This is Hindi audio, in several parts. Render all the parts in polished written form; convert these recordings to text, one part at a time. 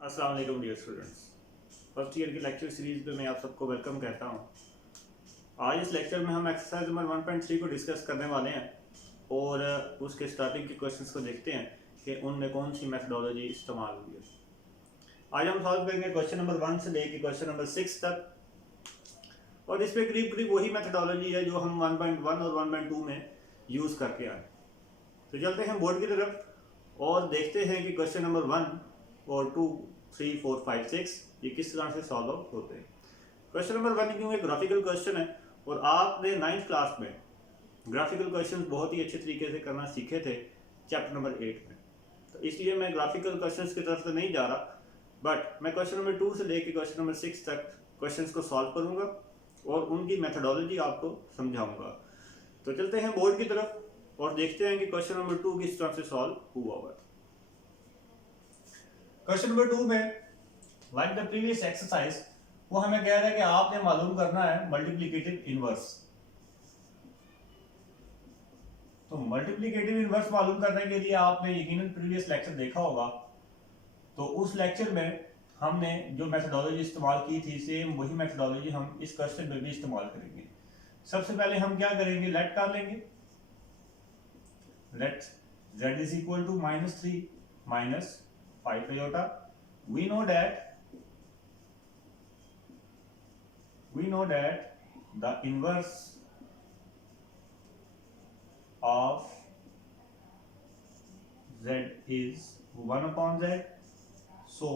अस्सलाम वालेकुम डियर स्टूडेंट्स। फर्स्ट ईयर की लेक्चर सीरीज़ पे मैं आप सबको वेलकम कहता हूँ। आज इस लेक्चर में हम एक्सरसाइज नंबर 1.3 को डिस्कस करने वाले हैं और उसके स्टार्टिंग के क्वेश्चंस को देखते हैं कि उनमें कौन सी मेथडोलॉजी इस्तेमाल हुई है। आज हम सॉल्व करेंगे क्वेश्चन नंबर 1 से लेकर क्वेश्चन नंबर 6 तक और इस पर करीब करीब वही मेथडोलॉजी है जो हम 1.1 और 1.2 में यूज़ करके आए। तो चलते हैं बोर्ड की तरफ और देखते हैं कि क्वेश्चन नंबर 1 और 2, 3, 4, 5, 6 ये किस तरह से सॉल्व आउट होते हैं। क्वेश्चन नंबर 1 क्योंकि ग्राफिकल क्वेश्चन है और आपने 9th क्लास में ग्राफिकल क्वेश्चन बहुत ही अच्छे तरीके से करना सीखे थे चैप्टर नंबर 8 में, तो इसलिए मैं ग्राफिकल क्वेश्चन की तरफ से नहीं जा रहा, बट मैं क्वेश्चन नंबर 2 से लेकर क्वेश्चन नंबर 6 तक क्वेश्चन को सॉल्व करूंगा और उनकी मेथडोलॉजी आपको समझाऊंगा। तो चलते हैं बोर्ड की तरफ और देखते हैं कि क्वेश्चन नंबर 2 किस तरह से सॉल्व हुआ हुआ है। क्वेश्चन नंबर 2 में लाइक द प्रीवियस एक्सरसाइज वो हमें कह रहा है कि आपने मालूम करना है मल्टीप्लिकेटिव इनवर्स। तो मल्टीप्लिकेटिव इनवर्स मालूम करने के लिए आपने यकीनन प्रीवियस लेक्चर देखा होगा, तो उस लेक्चर में हमने जो मेथडोलॉजी इस्तेमाल की थी सेम वही मेथडोलॉजी हम इस क्वेश्चन में भी इस्तेमाल करेंगे। सबसे पहले हम क्या करेंगे, लेट कर लेंगे। Let z is equal to -3 minus 5 iota. We know that the inverse of z is 1 upon z. So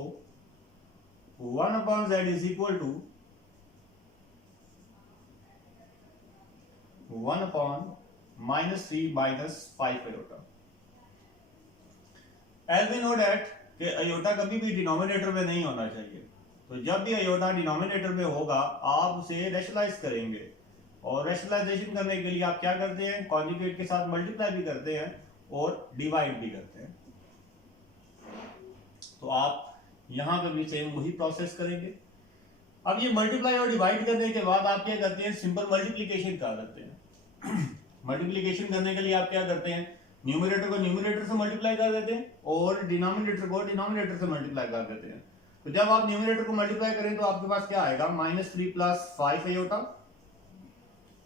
1 upon z is equal to 1 upon -3 minus 5 iota. As we know that कि अयोटा कभी भी डिनोमिनेटर में नहीं होना चाहिए, तो जब भी अयोटा डिनोमिनेटर में होगा आप उसे रैशनलाइज करेंगे और रैशनलाइजेशन करने के लिए आप क्या करते हैं, कॉन्जुगेट के साथ मल्टीप्लाई भी करते हैं और डिवाइड भी करते हैं। तो आप यहां पर भी सेम वही प्रोसेस करेंगे। अब ये मल्टीप्लाई और डिवाइड करने के बाद आप क्या करते हैं, सिंपल मल्टीप्लिकेशन कर देते हैं। मल्टीप्लिकेशन करने के लिए आप क्या करते हैं, न्यूमरेटर को न्यूमरेटर से मल्टीप्लाई कर देते हैं और डिनोमिनेटर को डिनोमिनेटर से मल्टीप्लाई कर देते हैं। तो जब आप न्यूमरेटर को मल्टीप्लाई करें तो आपके पास क्या आएगा, -3 + 5 iota,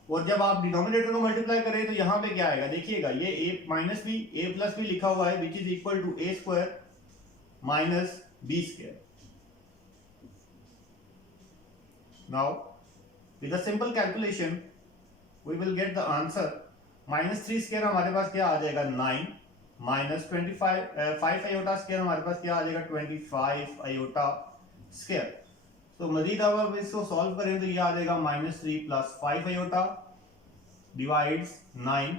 और जब आप डिनोमिनेटर को मल्टीप्लाई करें तो यहां पे क्या आएगा, देखिएगा ये a+b लिखा हुआ है which is equal to a² minus b²। Now with a simple calculation we will get the answer. -3² हमारे पास क्या आ जाएगा, 9 माइनस 5 iota स्क्वायर हमारे पास क्या आ जाएगा, 25 iota स्क्वायर। तो मजीद अब आप इसको सॉल्व करें तो ये आ जाएगा -3 + 5 iota divides 9।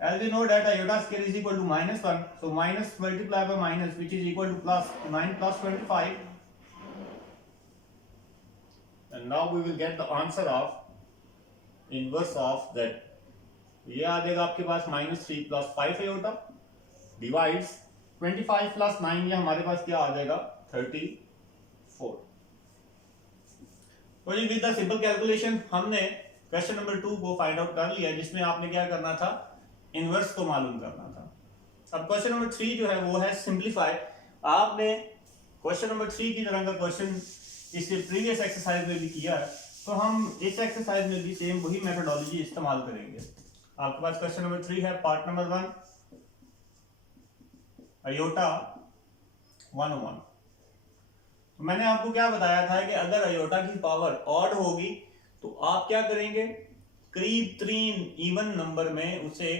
As we know that iota square is equal to -1, so minus multiply by minus which is equal to plus, 9 + 25, and now we will get the answer of inverse of that। ये आ जाएगा आपके पास -3 + 5 iota डिवाइड्स 25 + 9, ये हमारे पास क्या आ जाएगा, 34। तो ये विद द सिंपल कैलकुलेशन हमने क्वेश्चन नंबर 2 को फाइंड आउट कर लिया, जिसमें आपने क्या करना था, इनवर्स को मालूम करना था। अब क्वेश्चन नंबर 3 जो है वो है सिंप्लीफाई। आपने क्वेश्चन नंबर 3 की तरह का क्वेश्चन इससे प्रीवियस एक्सरसाइज में भी किया है, तो हम इस एक्सरसाइज में भी सेम वही मेथडोलॉजी इस्तेमाल करेंगे। आपके पास क्वेश्चन नंबर 3 है, पार्ट नंबर 1 अयोटा 1/1। तो मैंने आपको क्या बताया था कि अगर अयोटा की पावर ऑड होगी तो आप क्या करेंगे, करीब 3 इवन नंबर में उसे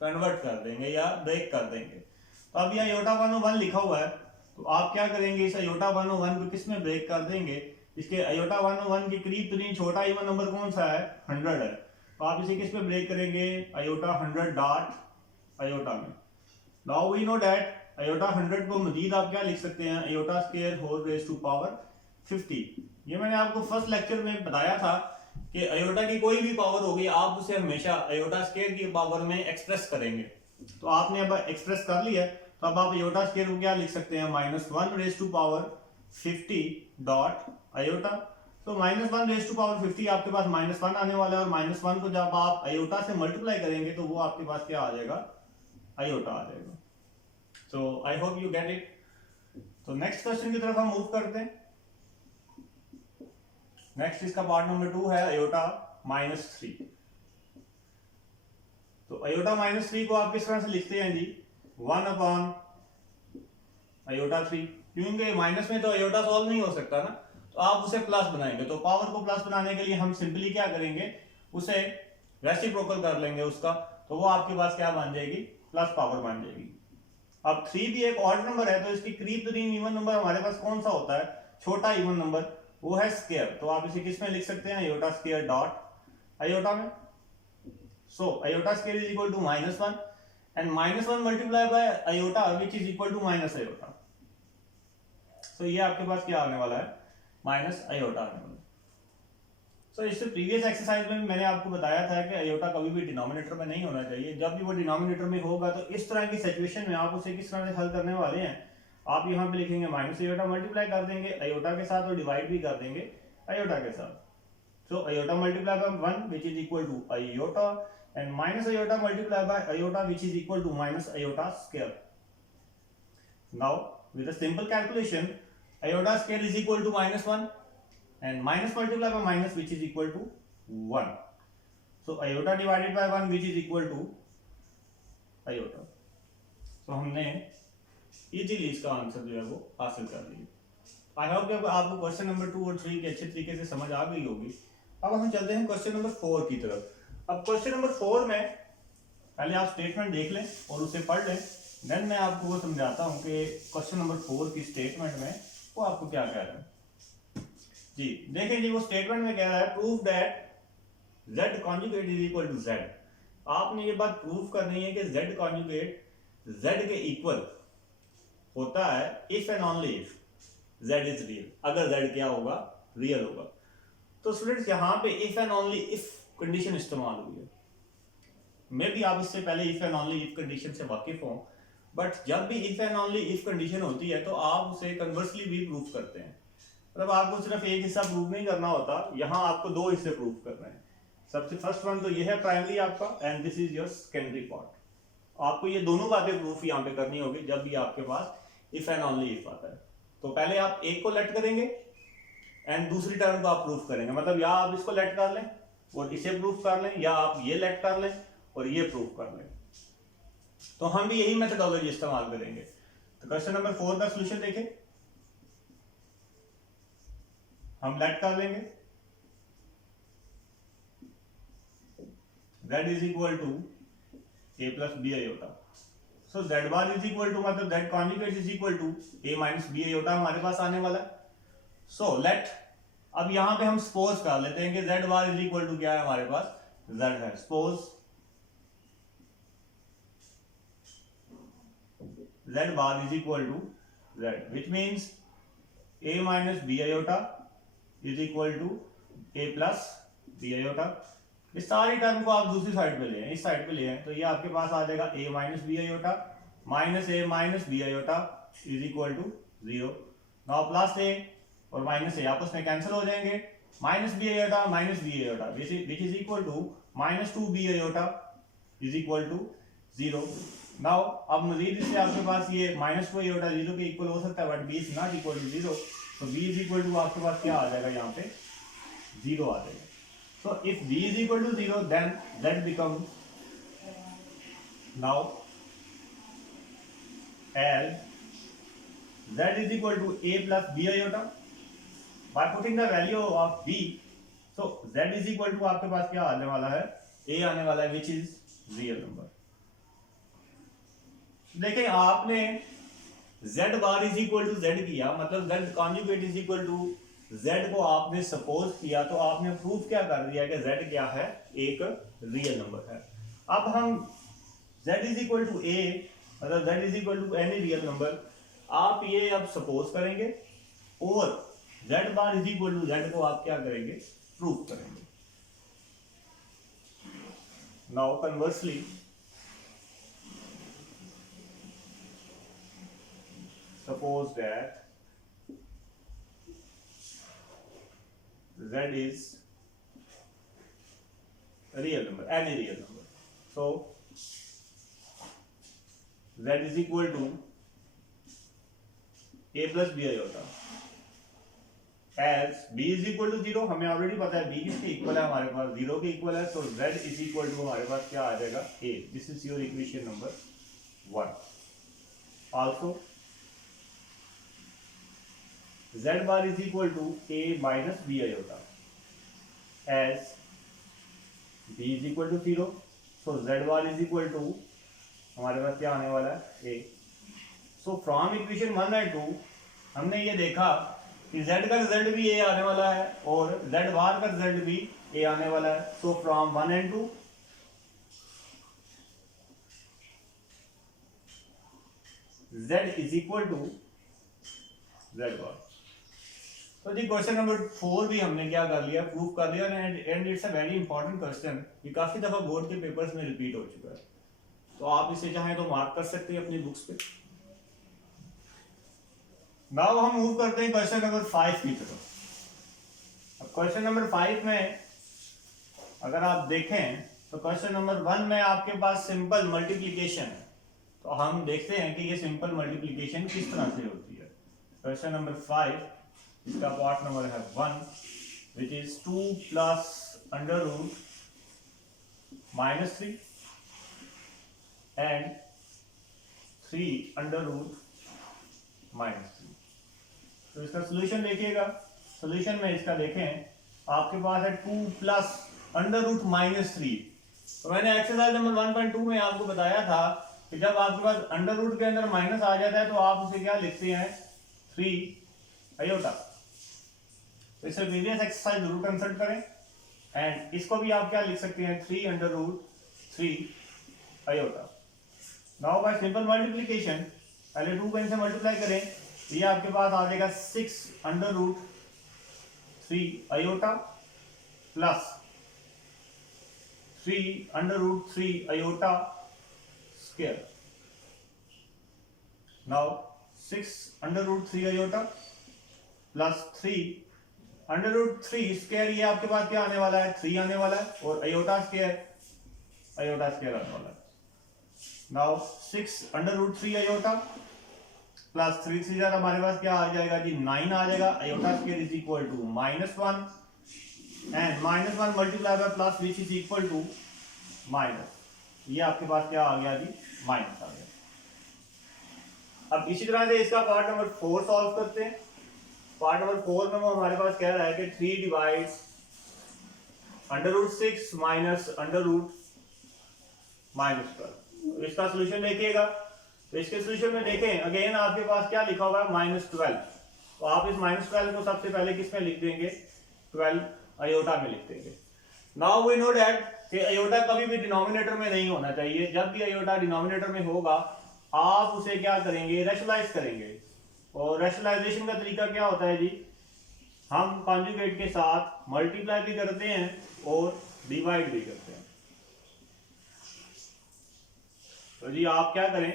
कन्वर्ट कर देंगे या ब्रेक कर देंगे। तो अब ये अयोटा 1/1 लिखा हुआ है, तो आप क्या करेंगे, इस अयोटा 1/1 को किस में ब्रेक कर देंगे, इसके अयोटा 1/1 के करीब 3 छोटा इवन नंबर कौन सा है, 100 है, तो आप इसे किस में ब्रेक करेंगे, अयोटा 100 डॉट अयोटा में। Now we know that iota 100 को मजीद आप क्या लिख सकते हैं, iota square whole raise to power 50। ये मैंने आपको फर्स्ट लेक्चर में बताया था कि अयोटा की कोई भी पावर होगी आप उसे हमेशा अयोटा स्क्वायर की पावर में एक्सप्रेस करेंगे। तो आपने अब एक्सप्रेस कर लिया, तो अब आप अयोटा स्क्वायर को क्या लिख सकते हैं, -1 raise to power 50 dot iota. तो -1 रेज़ टू पावर 50 आपके पास -1 आने वाला है, और -1 को जब आप अयोटा से मल्टीप्लाई करेंगे तो वो आपके पास क्या आ जाएगा, अयोटा आ जाएगा। So I hope you get it. तो नेक्स्ट क्वेश्चन की तरफ हम मूव करते हैं। नेक्स्ट इसका पार्ट नंबर 2 है आयोटा -3। तो आयोटा -3 को आप किस तरह से लिखते हैं जी, 1 अपॉन आयोटा 3, क्योंकि माइनस में तो आयोटा सॉल्व नहीं हो सकता ना, तो आप उसे प्लस बनाएंगे। तो पावर को प्लस बनाने के लिए हम सिंपली क्या करेंगे, उसे रेसिप्रोकल कर लेंगे उसका, तो वो आपके पास क्या बन जाएगी, प्लस पावर बन जाएगी। अब 3 भी एक ऑड नंबर है, तो इसके करीब तरीन इवन नंबर हमारे पास कौन सा होता है, छोटा इवन नंबर, वो है स्क्वायर। तो आप इसे किस में लिख सकते हैं, आयोटा स्क्वायर डॉट आयोटा में। So iota square is equal to -1 and -1 multiply by iota which is equal to minus iota. So ये आपके पास क्या आने वाला है, माइनस आयोटा आने वाला है। सो इससे प्रीवियस एक्सरसाइज में मैंने आपको बताया था कि आयोटा कभी भी डिनोमिनेटर में नहीं होना चाहिए। जब भी वो डिनोमिनेटर में होगा तो इस तरह की सिचुएशन में आप उसे किस तरह से हल करने वाले हैं, आप यहाँ पे लिखेंगे माइनस आयोटा, मल्टीप्लाई कर देंगे आयोटा के साथ और डिवाइड भी कर देंगे आयोटा के साथ। So iota multiply by 1 which is equal to iota and minus iota multiply by iota which is equal to minus iota square. Now with a simple calculation iota square is equal to -1 and minus multiply by minus which is equal to 1. So iota divided by 1 which is equal to iota. So हमने इजीली इसका आंसर जो है वो हासिल कर लिया। आई होप कि आपको क्वेश्चन नंबर 2 और 3 की अच्छे तरीके से समझ आ गई होगी। अब हम चलते हैं क्वेश्चन नंबर 4 की तरफ। अब क्वेश्चन नंबर 4 में पहले आप स्टेटमेंट देख लें और उसे पढ़ लें, देन मैं आपको वो समझाता हूँ कि क्वेश्चन नंबर 4 की स्टेटमेंट में वो आपको क्या कह रहा है जी। देखें जी, वो स्टेटमेंट में कह रहा है prove that z conjugate is equal to z। आपने ये बात प्रूव करनी है कि z कॉन्जुगेट z के इक्वल होता है if and only if z is real. अगर z क्या होगा, रियल होगा। तो स्टूडेंट्स यहाँ पे if and only if condition इस्तेमाल हुई है। मे भी आप इससे पहले if and only if condition से वाकिफ हों, बट जब भी if and only if condition होती है तो आप उसे कन्वर्सली भी प्रूव करते हैं। मतलब आपको सिर्फ एक हिस्सा प्रूव नहीं करना होता, यहाँ आपको दो हिस्से प्रूव करने हैं। सबसे फर्स्ट वन तो ये है प्राइमरी आपका, and this is your secondary part. आपको ये दोनों बातें प्रूफ यहाँ पे करनी होगी जब भी आपके पास इफ एंड ओनली इफ आता है। तो पहले आप एक को लेट करेंगे एंड दूसरी टर्म को आप प्रूफ करेंगे। मतलब या आप इसको लेट कर लें और इसे प्रूफ कर लें, या आप ये लेट कर लें और ये प्रूफ कर लें। तो हम भी यही मेथडोलॉजी इस्तेमाल करेंगे। तो क्वेश्चन नंबर 4 का सोल्यूशन देखें। हम लेट कर लेंगे z is equal to a plus b iota. So z bar is equal to मतलब z conjugate is equal to a minus B iota हमारे पास आने वाला है। सो लेट, अब यहां पे हम सपोज कर लेते हैं कि z bar is equal to क्या है, हमारे पास z है। Suppose z bar is equal to z which means a minus B iota is equal to a plus b iota. इस सारी टर्म को आप दूसरी साइड पे ले हैं, इस साइड पे ले हैं, तो ये आपके पास आ जाएगा a minus B iota minus A minus B iota is equal to 0। Now plus A और माइनस ए आपस में कैंसिल हो जाएंगे, minus B iota minus B iota which is equal to minus 2 B iota is equal to 0। Now अब मजीद इससे आपके पास ये माइनस 2 आयोटा 0 के इक्वल हो सकता है, but b is not equal to 0। तो b इज इक्वल टू आपके पास क्या आ जाएगा, यहाँ पे 0 आ जाएगा। So if b is equal to 0, then z becomes now as z is equal to a plus b iota. By putting the value of b, so z is equal to आपके पास क्या आने वाला है, a आने वाला है which is real number। देखें आपने z bar is equal to z किया, मतलब z conjugate is equal to z को आपने सपोज किया, तो आपने प्रूफ क्या कर दिया कि z क्या है, एक रियल नंबर है। अब हम z is equal to a मतलब z is equal to any real number, आप ये अब सपोज करेंगे और z bar is equal to z को आप क्या करेंगे, प्रूफ करेंगे। Now conversely suppose that z is a real number, any real number. So z is equal to a plus b iota as b is equal to 0, हमें ऑलरेडी पता है b किसके इक्वल है, हमारे पास 0 के इक्वल है, तो z इज इक्वल टू हमारे पास क्या आ जाएगा a। This is your equation number 1। Also z bar is equal to a minus b iota as b is equal to 0, so z bar is equal to हमारे पास क्या आने वाला है a। So from equation 1 and 2 हमने ये देखा कि z का रिजल्ट भी a आने वाला है और z बार का रिजल्ट भी a आने वाला है। So from 1 and 2 z is equal to z bar. तो जी क्वेश्चन नंबर 4 भी हमने क्या कर लिया, प्रूव कर लिया, and it's a very important question. ये काफी दफा बोर्ड के पेपर्स में रिपीट हो चुका है, तो आप इसे चाहें तो मार्क कर सकते हैं अपनी बुक्स पे। नाउ हम मूव करते हैं क्वेश्चन नंबर 5 की तरफ। अब क्वेश्चन नंबर 5 में अगर आप देखें तो क्वेश्चन नंबर 1 में आपके पास सिंपल मल्टीप्लिकेशन है, तो हम देखते हैं कि ये सिंपल मल्टीप्लिकेशन किस तरह से होती है। क्वेश्चन नंबर 5, इसका पार्ट नंबर है 1, which is 2 plus under root minus 3 and 3 under root minus 3। तो इसका सोल्यूशन देखिएगा। सोल्यूशन में इसका देखें आपके पास है 2 प्लस अंडर रूट माइनस 3। तो मैंने एक्सरसाइज नंबर 1.2 में आपको बताया था कि जब आपके पास अंडर रूट के अंदर माइनस आ जाता है तो आप उसे क्या लिखते हैं, 3 आयोटा। तो इसे प्रीवियस एक्सरसाइज जरूर कंसल्ट करें। एंड इसको भी आप क्या लिख सकते हैं, 3 under root 3 iota. Now by simple multiplication पहले 2 को इनसे मल्टीप्लाई करें, ये आपके पास आ जाएगा 6 under root 3 iota plus 3 under root 3 iota square. Now 6 under root 3 iota plus 3 under root 3 square, ये आपके पास क्या आने वाला है, 3 आने वाला है, और आयोटा स्क्वायर आने वाला है। Now 6 under root 3 iota plus 3 से ज्यादा हमारे पास क्या आ जाएगा जी, 9 आ जाएगा। Iota square is equal to -1 and -1 multiply by plus which is equal to minus, ये आपके पास क्या आ गया जी, माइनस आ गया। अब इसी तरह से इसका पार्ट नंबर 4 सॉल्व करते हैं। पार्ट नंबर 4 में वो हमारे पास कह रहा है कि 3 divides under root 6 minus under root -12। इसका सोल्यूशन देखिएगा। तो इसके सोल्यूशन में देखें अगेन आपके पास क्या लिखा होगा, -12। तो आप इस -12 को सबसे पहले किस में लिख देंगे, 12 आयोटा में लिख देंगे। नाउ वी नो दैट कि आयोटा कभी भी डिनोमिनेटर में नहीं होना चाहिए। जब भी आयोटा डिनोमिनेटर में होगा आप उसे क्या करेंगे, रैशनलाइज करेंगे। और रैशनलाइजेशन का तरीका क्या होता है जी, हम कॉन्जुगेट के साथ मल्टीप्लाई भी करते हैं और डिवाइड भी करते हैं। तो जी आप क्या करें,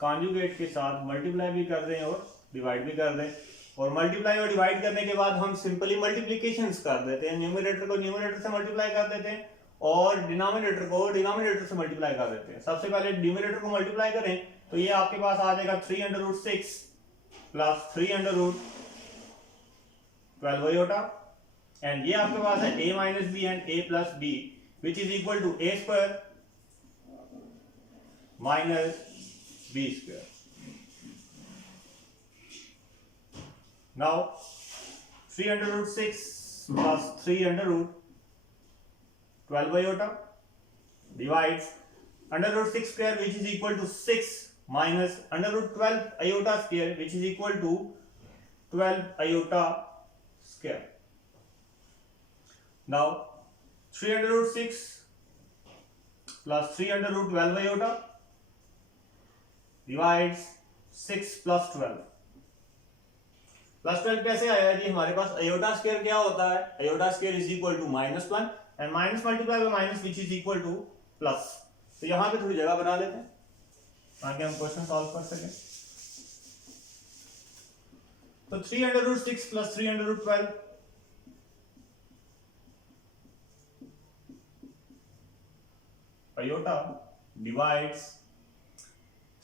कॉन्जुगेट के साथ मल्टीप्लाई भी कर दें और डिवाइड भी कर दें। और मल्टीप्लाई और डिवाइड करने के बाद हम सिंपली मल्टीप्लिकेशंस कर देते हैं। न्यूमरेटर को न्यूमरेटर से मल्टीप्लाई कर देते हैं और डिनोमिनेटर को डिनोमिनेटर से मल्टीप्लाई कर देते हैं। सबसे पहले डिनोमिनेटर को मल्टीप्लाई करें तो ये आपके पास आ जाएगा 3 under root 6 plus 3 under root 12 iota, and ये आपके पास है a minus b and a plus b which is equal to a square minus b square. Now 3 under root 6 plus 3 under root 12 iota divides under root 6 square which is equal to 6 minus under root 12 iota square which is equal to 12 iota square. Now 3 under root 6 plus 3 under root 12 iota divides 6 plus 12। Plus 12 कैसे आया जी, हमारे पास आयोटा स्क्वायर क्या होता है, iota square is equal to -1 and minus multiply by minus which is equal to plus. तो यहां पे थोड़ी जगह बना लेते हैं ताकि हम क्वेश्चन सॉल्व कर सकें। तो 3 under root 6 plus 3 under root 12 iota divides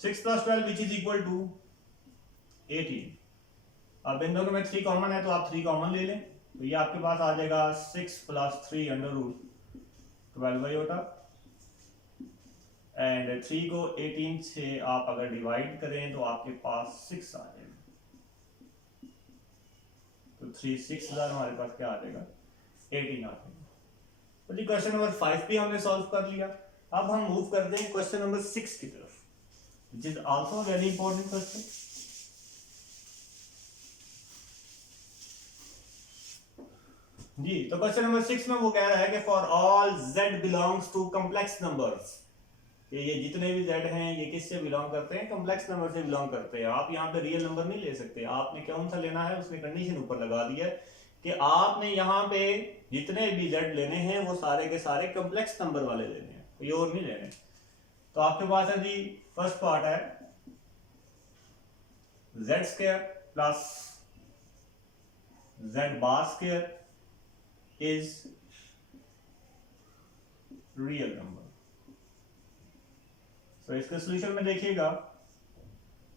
6 plus 12 which is equal to 18 अब इन दोनों में 3 कॉमन है तो आप 3 कॉमन ले लें, तो ये आपके पास आ जाएगा 6 + 3 √ 12 आयोटा, एंड 3 को 18 से आप अगर डिवाइड करें तो आपके पास 6 आ जाएगा, तो 3/6 हमारे पास क्या आ जाएगा 18 आ जाएगा। तो जी क्वेश्चन नंबर 5 भी हमने सॉल्व कर लिया। अब हम मूव करते हैं क्वेश्चन नंबर 6 की तरफ, which is also very important question. जी तो क्वेश्चन नंबर 6 में वो कह रहा है कि for all z belongs to complex numbers, ये जितने भी z हैं ये किससे बिलोंग करते हैं, कॉम्प्लेक्स नंबर से बिलोंग करते हैं। आप यहाँ पे रियल नंबर नहीं ले सकते, आपने कौन सा लेना है, उसने कंडीशन ऊपर लगा दी है कि आपने यहाँ पे जितने भी z लेने हैं वो सारे के सारे कॉम्प्लेक्स नंबर वाले लेने हैं, कोई और नहीं लेने। तो आपके पास है जी फर्स्ट पार्ट है z² plus z⁻² is real number. तो इसके सोल्यूशन में देखिएगा,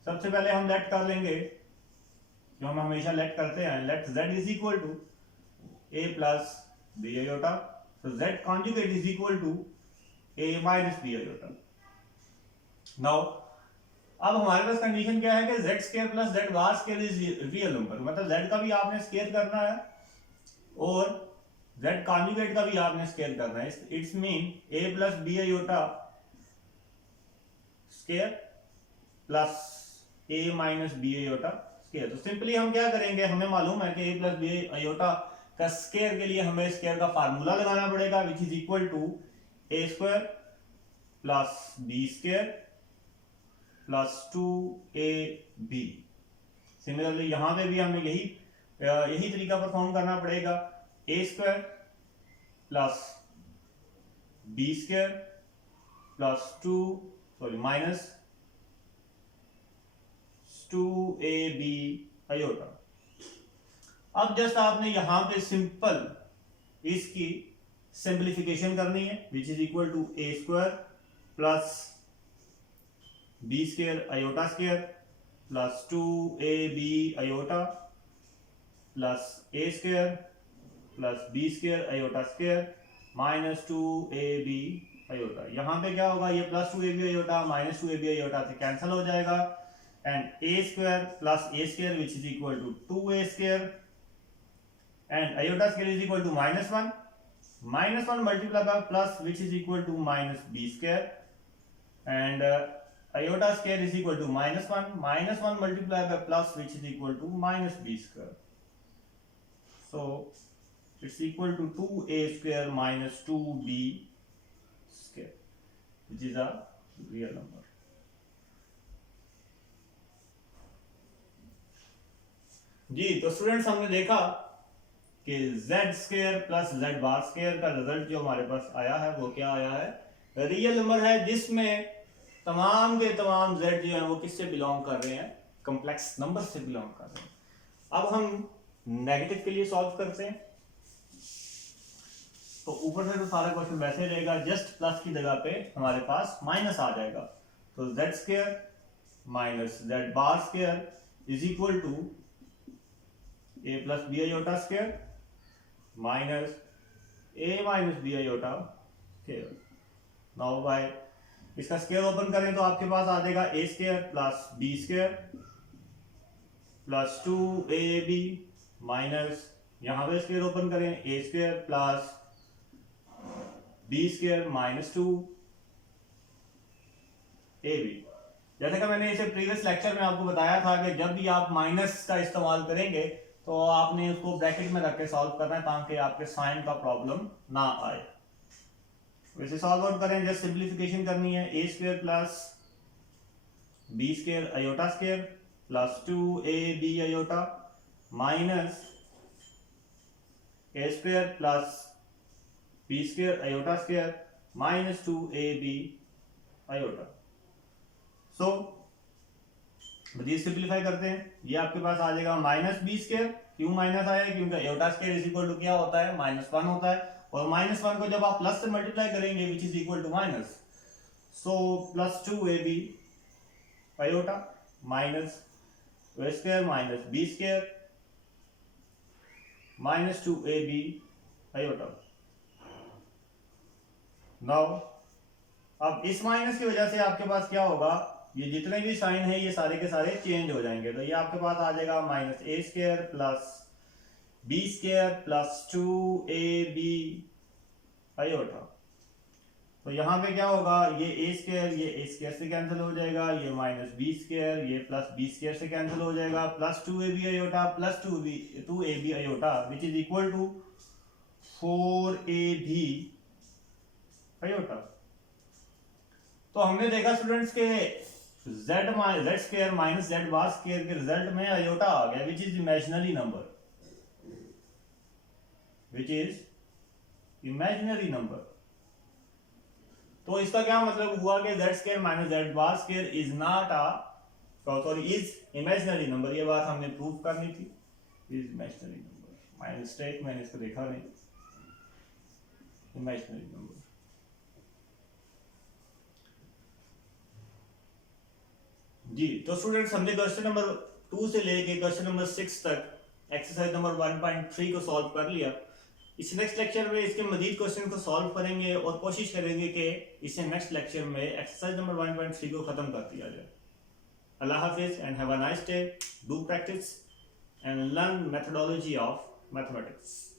सबसे पहले हम लेट कर लेंगे जो हम हमेशा लेट करते हैं, let z is equal to a plus b iota, तो z conjugate is equal to a minus b iota. Now अब हमारे पास कंडीशन क्या है कि z² plus z⁻² is real number, मतलब z का भी आपने स्क्वायर करना है और z कॉन्जुगेट का भी आपने स्क्वायर करना है। It's mean a plus b iota square plus a minus b iota square. तो सिंपली हम क्या करेंगे, हमें मालूम है कि a प्लस b आयोटा का स्क्वायर के लिए हमें स्क्वायर का फार्मूला लगाना पड़ेगा, which is equal to a² plus b² plus 2ab। Similarly यहां पे भी हमें यही तरीका परफॉर्म करना पड़ेगा, a² plus b² plus minus 2ab iota. अब जस्ट आपने यहां पे सिंपल इसकी सिंप्लीफिकेशन करनी है, which is equal to a² plus b² iota square plus 2ab iota plus a² plus b² iota square minus 2ab iota. यहां पे क्या होगा, ये plus 2ab iota minus 2ab iota से कैंसिल हो जाएगा, and a² plus a² which is equal to 2a² and iota square is equal to -1 multiply by plus which is equal to minus b² and iota square is equal to -1 multiplied by plus which is equal to minus b². So it's equal to 2a² minus 2b² which is a real number. जी तो स्टूडेंट्स हमने देखा कि z² प्लस z⁻² का रिजल्ट जो हमारे पास आया है वो क्या आया है, रियल नंबर है जिसमें तमाम के तमाम z जो है वो किससे बिलोंग कर रहे हैं, कॉम्प्लेक्स नंबर से बिलोंग कर रहे हैं। अब हम नेगेटिव के लिए सॉल्व करते हैं, तो ऊपर से तो सारा क्वेश्चन वैसे ही रहेगा, जस्ट प्लस की जगह पे हमारे पास माइनस आ जाएगा, तो z² minus z⁻² is equal to a plus b iota square minus a minus b iota square. Now by इसका स्क्वायर ओपन करें तो आपके पास आ जाएगा a² plus b² plus 2ab minus यहां पे स्क्वायर ओपन करें a² plus b² minus 2ab। जैसे कि मैंने इसे प्रीवियस लेक्चर में आपको बताया था कि जब भी आप माइनस का इस्तेमाल करेंगे तो आपने उसको ब्रैकेट में रख के सॉल्व करना है ताकि आपके साइन का प्रॉब्लम ना आए। वैसे सॉल्व आउट करें, जस्ट सिंप्लीफिकेशन करनी है, a² plus b² iota square plus 2ab iota minus a² plus b² iota square minus 2ab iota. So मजीद सिंप्लीफाई करते हैं, ये आपके पास आ जाएगा माइनस b²। क्यों माइनस आया, क्योंकि iota square is equal to क्या होता है, -1 होता है, और -1 को जब आप प्लस से मल्टीप्लाई करेंगे which is equal to minus, so plus 2ab iota minus A square minus b square minus 2ab iota. Now अब इस माइनस की वजह से आपके पास क्या होगा, ये जितने भी साइन है ये सारे के सारे चेंज हो जाएंगे। तो ये आपके पास आ जाएगा माइनस ए square plus B square plus 2ab iota. तो यहाँ पे क्या होगा, ये ए स्क्वायर से कैंसिल हो जाएगा, ये माइनस बी स्क्वायर ये प्लस बी स्क्वायर से कैंसिल हो जाएगा, plus 2ab iota plus 2ab iota which is equal to 4ab iota. तो हमने देखा स्टूडेंट्स के z square minus z bar square के रिजल्ट में आयोटा आ गया which is imaginary number, which is imaginary number. तो इसका क्या मतलब हुआ कि z square minus z bar square is not is imaginary number. ये बात हमने प्रूव करनी थी, is imaginary number. My mistake, मैंने इसको देखा नहीं, इमेजिनरी नंबर। जी तो स्टूडेंट्स हमने क्वेश्चन नंबर 2 से लेके क्वेश्चन नंबर 6 तक एक्सरसाइज नंबर 1.3 को सॉल्व कर लिया। इस नेक्स्ट लेक्चर में इसके मजीद क्वेश्चन को सॉल्व करेंगे और कोशिश करेंगे कि इसे नेक्स्ट लेक्चर में एक्सरसाइज नंबर 1.3 को खत्म कर दिया जाए। अल्लाह हाफिज and have a nice day. Do practice and learn methodology of mathematics.